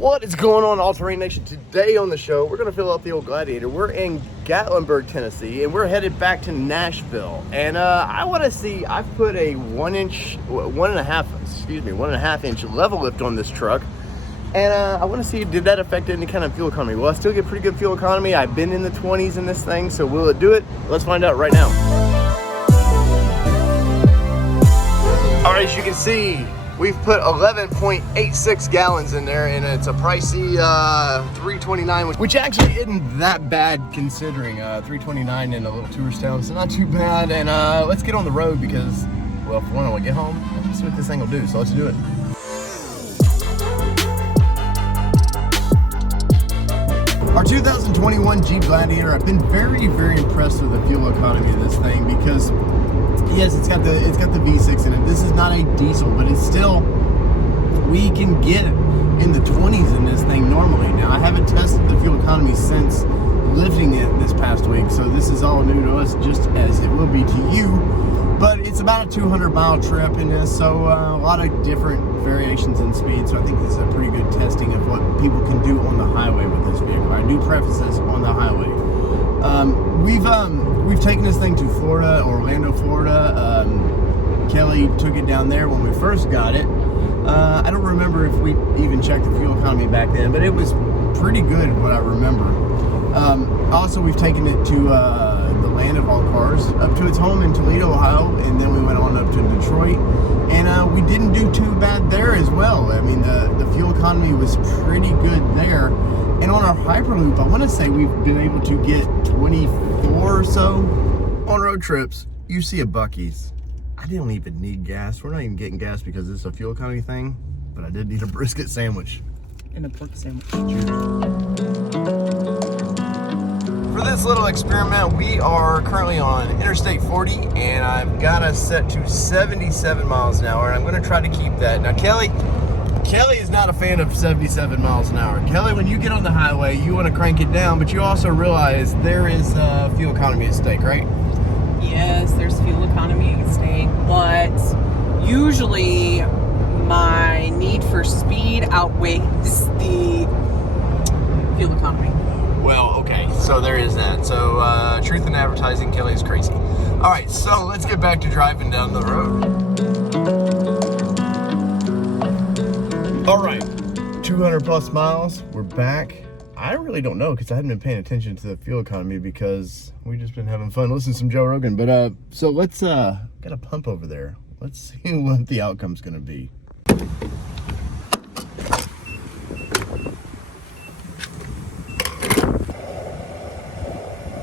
What is going on, All Terrain Nation? Today on the show, we're going to fill up the old Gladiator. We're in Gatlinburg, Tennessee, and we're headed back to Nashville. And I want to see, I've put a 1.5 inch level lift on this truck. And I want to see, did that affect any kind of fuel economy? Well, I still get pretty good fuel economy. I've been in the 20s in this thing, so will it do it? Let's find out right now. All right, as you can see, we've put 11.86 gallons in there, and it's a pricey $3.29, which actually isn't that bad considering $3.29 in a little tourist town. So not too bad. And let's get on the road because, well, for one, I want to get home. Let's see what this thing will do. So let's do it. Our 2021 Jeep Gladiator, I've been very, very impressed with the fuel economy of this thing because, yes, it's got the V6 in it. This is not a diesel, but it's still, we can get in the 20s in this thing normally. Now, I haven't tested the fuel economy since lifting it this past week, so this is all new to us, just as it will be to you. But it's about a 200-mile trip in this, so a lot of different variations in speed. So I think this is a pretty good testing of what people can do on the highway with this vehicle. I do preface this on the highway. We've taken this thing to Florida, Orlando, Florida. Kelly took it down there when we first got it. I don't remember if we even checked the fuel economy back then, but it was pretty good, what I remember. Also, we've taken it to the land of all cars, up to its home in Toledo, Ohio, and then we went on up to Detroit, and we didn't do too bad there as well. I mean, the fuel economy was pretty good there. And on our Hyperloop, I want to say we've been able to get 24 or so. On road trips, you see a Buc-ee's. I didn't even need gas. We're not even getting gas because it's a fuel economy thing, but I did need a brisket sandwich. And a pork sandwich. For this little experiment, we are currently on Interstate 40, and I've got us set to 77 miles an hour, and I'm going to try to keep that. Now, Kelly is not a fan of 77 miles an hour. Kelly, when you get on the highway, you want to crank it down, but you also realize there is fuel economy at stake, right? Yes, there's fuel economy at stake, but usually my need for speed outweighs the fuel economy. Well, okay, so there is that. So, truth in advertising, Kelly is crazy. All right, so let's get back to driving down the road. All right, 200 plus miles, we're back. I really don't know because I haven't been paying attention to the fuel economy because we've just been having fun listening to some Joe Rogan. But so let's got a pump over there. Let's see what the outcome's gonna be.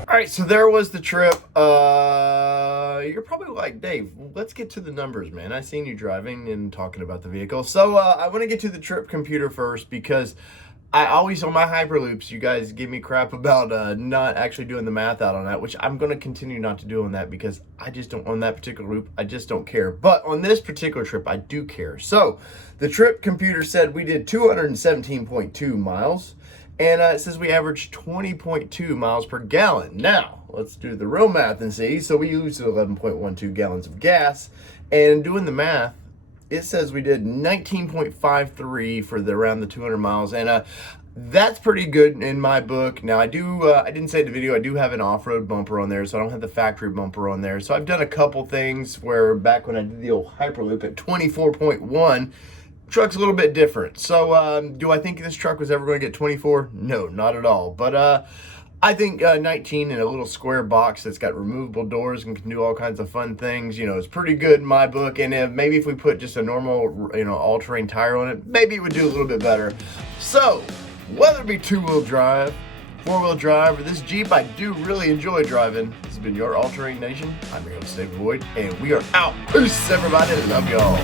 All right, so there was the trip. You're probably like, Dave, let's get to the numbers, man. I seen you driving and talking about the vehicle. So I want to get to the trip computer first because I always, on my Hyperloops, you guys give me crap about not actually doing the math out on that, which I'm going to continue not to do on that because I just don't, on that particular loop, I just don't care. But on this particular trip, I do care. So the trip computer said we did 217.2 miles. And it says we averaged 20.2 miles per gallon. Now, let's do the real math and see. So we used 11.12 gallons of gas. And doing the math, it says we did 19.53 for around the 200 miles. And that's pretty good in my book. Now, I didn't say in the video, I do have an off-road bumper on there, so I don't have the factory bumper on there. So I've done a couple things where back when I did the old Hyperloop at 24.1, truck's a little bit different. So do I think this truck was ever going to get 24? No, not at all. But I think 19 in a little square box that's got removable doors and can do all kinds of fun things, you know, is pretty good in my book. And maybe if we put just a normal, you know, all-terrain tire on it, maybe it would do a little bit better. So whether it be two-wheel drive, four-wheel drive, or this Jeep, I do really enjoy driving. This has been your All Terrain Nation. I'm your host, David Boyd, and we are out. Peace, everybody. Love y'all.